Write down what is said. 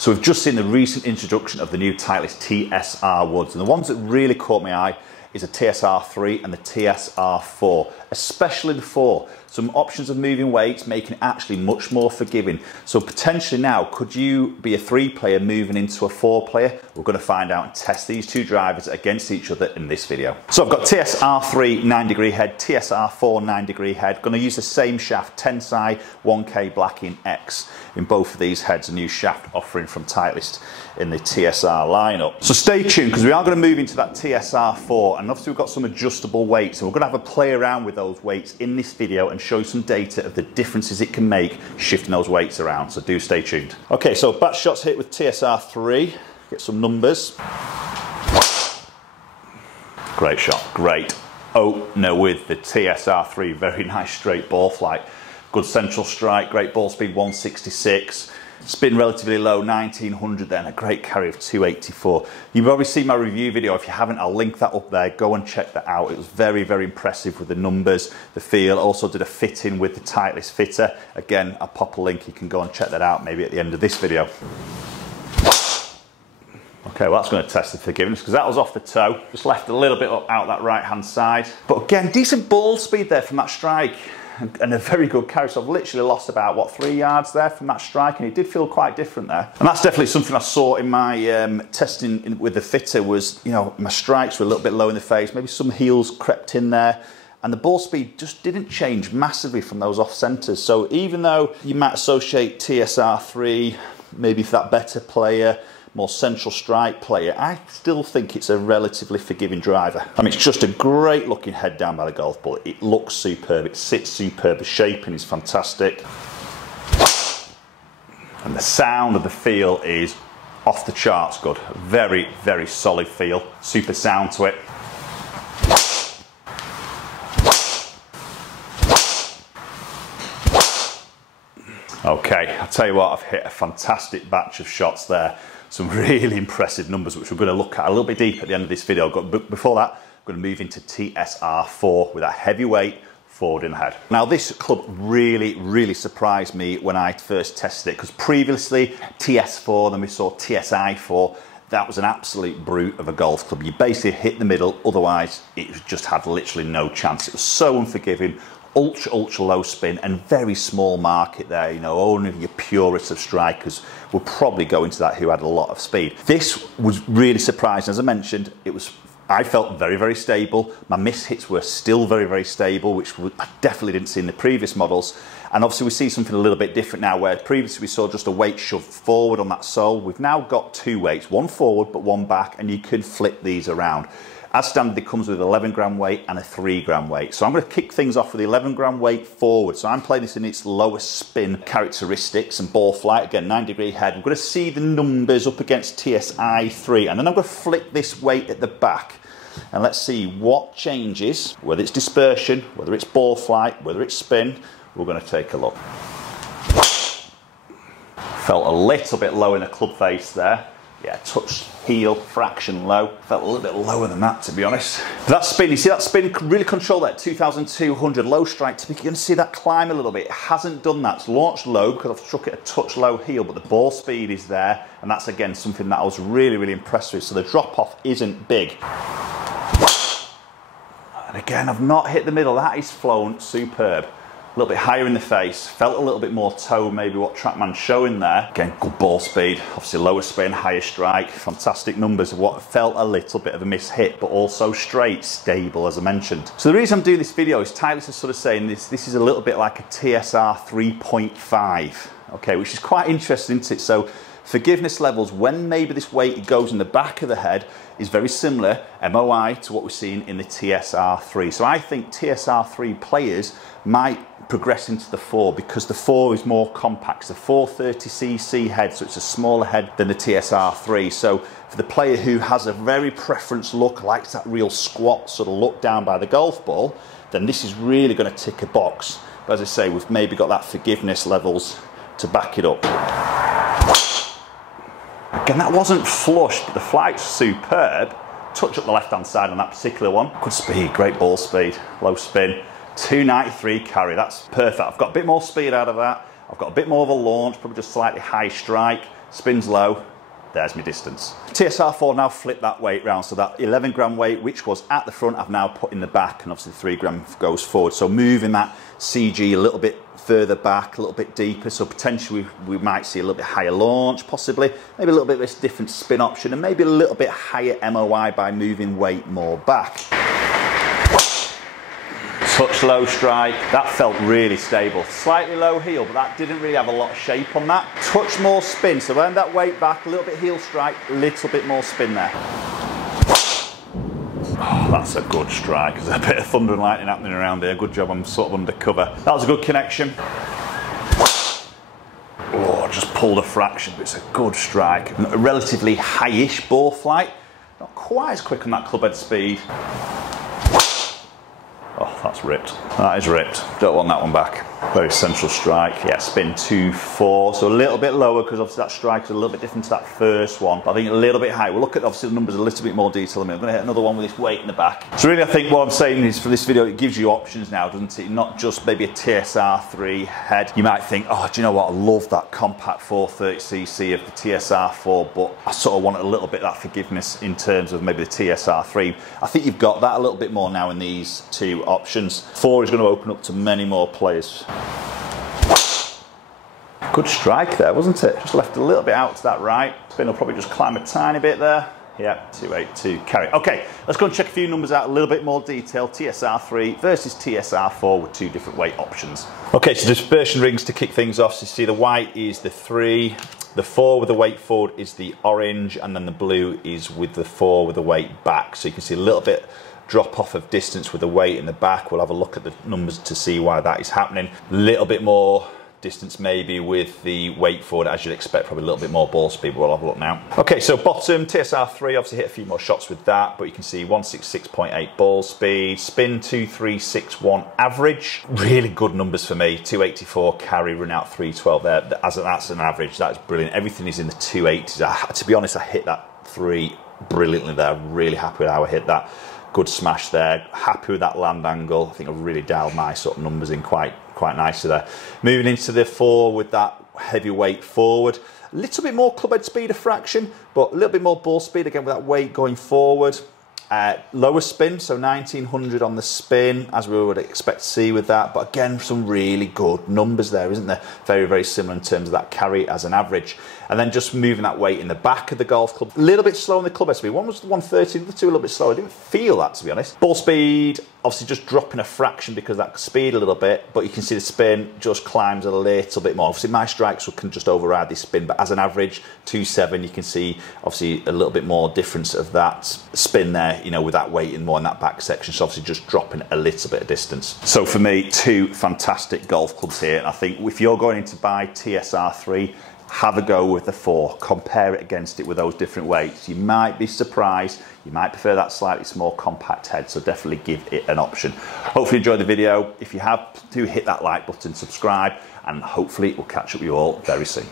So we've just seen the recent introduction of the new Titleist TSR woods, and the ones that really caught my eye is the TSR3 and the TSR4, especially the 4. Some options of moving weights, making it actually much more forgiving. So potentially now, could you be a 3-player moving into a 4-player? We're going to find out and test these two drivers against each other in this video. So I've got TSR3 9° head, TSR4 9° head. Going to use the same shaft, Tensai 1K Black in X. In both of these heads, a new shaft offering from Titleist in the TSR lineup. So stay tuned, because we are going to move into that TSR4, and obviously we've got some adjustable weights, and we're going to have a play around with those weights in this video and show you some data of the differences it can make shifting those weights around, so do stay tuned. Okay, so back shots hit with TSR3, get some numbers. Great shot, great. Opener with the TSR3, very nice straight ball flight. Good central strike, great ball speed 166. Spin relatively low, 1900 then, a great carry of 284. You've already seen my review video. If you haven't, I'll link that up there. Go and check that out. It was very, very impressive with the numbers, the feel. Also did a fit-in with the Titleist fitter. Again, I'll pop a link. You can go and check that out maybe at the end of this video. Okay, well that's going to test the forgiveness, because that was off the toe. Just left a little bit up out that right-hand side. But again, decent ball speed there from that strike. And a very good carry. So I've literally lost about, what, 3 yards there from that strike, and it did feel quite different there. And that's definitely something I saw in my testing with the fitter was, you know, my strikes were a little bit low in the face, maybe some heels crept in there, and the ball speed just didn't change massively from those off centres. So even though you might associate TSR3 maybe for that better player, more central strike player, I still think it's a relatively forgiving driver. I mean, it's just a great looking head down by the golf ball. It looks superb, it sits superb, the shaping is fantastic. And the sound of the feel is off the charts good. Very, very solid feel, super sound to it. Okay, I'll tell you what, I've hit a fantastic batch of shots there. Some really impressive numbers, which we're going to look at a little bit deeper at the end of this video. But before that, I'm going to move into TSR4 with a heavyweight forward in the head. Now, this club really, really surprised me when I first tested it, because previously TS4, then we saw TSI4. That was an absolute brute of a golf club. You basically hit the middle, otherwise it just had literally no chance. It was so unforgiving. Ultra low spin and very small market there. You know, only your purists of strikers would probably go into that who had a lot of speed. This was really surprising. As I mentioned, I felt very, very stable. My miss hits were still very, very stable, which I definitely didn't see in the previous models. And obviously we see something a little bit different now, where previously we saw just a weight shoved forward on that sole. We've now got 2 weights, one forward but one back, and you can flip these around. As standard, it comes with 11-gram weight and a 3-gram weight. So I'm going to kick things off with the 11-gram weight forward. So I'm playing this in its lowest spin characteristics and ball flight. Again, 9° head. We're going to see the numbers up against TSI3. And then I'm going to flip this weight at the back. And let's see what changes, whether it's dispersion, whether it's ball flight, whether it's spin. We're going to take a look. Felt a little bit low in the club face there. Yeah, touch heel, fraction low. Felt a little bit lower than that, to be honest. That spin, you see that spin really controlled that 2,200 low strike. You're going to see that climb a little bit. It hasn't done that. It's launched low because I've struck it a touch low heel, but the ball speed is there. And that's, again, something that I was really, really impressed with. So the drop off isn't big. And again, I've not hit the middle. That is flown superb. A little bit higher in the face, felt a little bit more toe, maybe what TrackMan's showing there. Again, good ball speed, obviously lower spin, higher strike, fantastic numbers of what felt a little bit of a miss hit, but also straight, stable as I mentioned. So the reason I'm doing this video is Titleist is sort of saying this is a little bit like a TSR 3.5, okay, which is quite interesting, isn't it? So forgiveness levels, when maybe this weight goes in the back of the head, is very similar, MOI, to what we're seeing in the TSR3. So I think TSR3 players might progress into the 4, because the 4 is more compact. It's a 430cc head, so it's a smaller head than the TSR3. So for the player who has a very preference look, likes that real squat sort of look down by the golf ball, then this is really going to tick a box. But as I say, we've maybe got that forgiveness levels to back it up. Again, that wasn't flush, but the flight's superb. Touch up the left-hand side on that particular one. Good speed, great ball speed, low spin. 293 carry, that's perfect. I've got a bit more speed out of that. I've got a bit more of a launch, probably just slightly high strike. spins low, there's my distance. TSR4 now flip that weight round, so that 11 gram weight, which was at the front, I've now put in the back, and obviously 3 gram goes forward. So moving that CG a little bit further back, a little bit deeper, so potentially we might see a little bit higher launch, possibly, maybe a little bit of this different spin option, and maybe a little bit higher MOI by moving weight more back. Touch low strike, that felt really stable. Slightly low heel, but that didn't really have a lot of shape on that. Touch more spin, so when that weight back, a little bit heel strike, a little bit more spin there. Oh, that's a good strike. There's a bit of thunder and lightning happening around here. Good job, I'm sort of undercover. That was a good connection. Oh, just pulled a fraction, but it's a good strike. A relatively high-ish ball flight. Not quite as quick on that club head speed. Oh, that's ripped. That is ripped. Don't want that one back. Very central strike. Yeah, spin 2-4. So a little bit lower because obviously that strike is a little bit different to that first one. But I think a little bit high. We'll look at obviously the numbers a little bit more detail. I'm going to hit another one with this weight in the back. So really I think what I'm saying is for this video, it gives you options now, doesn't it? Not just maybe a TSR3 head. You might think, oh, do you know what? I love that compact 430cc of the TSR4, but I sort of want a little bit of that forgiveness in terms of maybe the TSR3. I think you've got that a little bit more now in these two options. 4 is going to open up to many more players. Good strike there, wasn't it? Just left a little bit out to that right. Spin will probably just climb a tiny bit there. Yeah, 282 carry. Okay, let's go and check a few numbers out, a little bit more detail. TSR3 versus TSR4 with 2 different weight options. Okay, so dispersion rings to kick things off. So you see the white is the 3, the 4 with the weight forward is the orange, and then the blue is with the 4 with the weight back. So you can see a little bit drop off of distance with the weight in the back. We'll have a look at the numbers to see why that is happening. A little bit more distance maybe with the weight forward, as you'd expect, probably a little bit more ball speed, but we'll have a look now. Okay, so bottom, TSR3 obviously hit a few more shots with that, but you can see 166.8 ball speed, spin 2361 average. Really good numbers for me. 284 carry, run out 312 there. That's an average, that is brilliant. Everything is in the 280s. To be honest, I hit that 3 brilliantly there. Really happy with how I hit that. Good smash there. Happy with that land angle. I think I've really dialed my sort of numbers in quite nicely there. Moving into the 4 with that heavy weight forward. A little bit more club head speed a fraction, but a little bit more ball speed again with that weight going forward. Lower spin, so 1900 on the spin, as we would expect to see with that. But again, some really good numbers there, isn't there? Very, very similar in terms of that carry as an average. And then just moving that weight in the back of the golf club. A little bit slow on the club head speed. One was 130, the 2 a little bit slower. I didn't feel that, to be honest. Ball speed, obviously just dropping a fraction because of that speed a little bit, but you can see the spin just climbs a little bit more. Obviously my strikes can just override this spin, but as an average, 2.7, you can see obviously a little bit more difference of that spin there, you know, with that weight in more in that back section. So obviously just dropping a little bit of distance. So for me, 2 fantastic golf clubs here. And I think if you're going to buy TSR3, have a go with the 4, compare it against it with those different weights. You might be surprised, you might prefer that slightly small compact head, so definitely give it an option. Hopefully you enjoyed the video. If you have, do hit that like button, subscribe, and hopefully we'll catch up with you all very soon.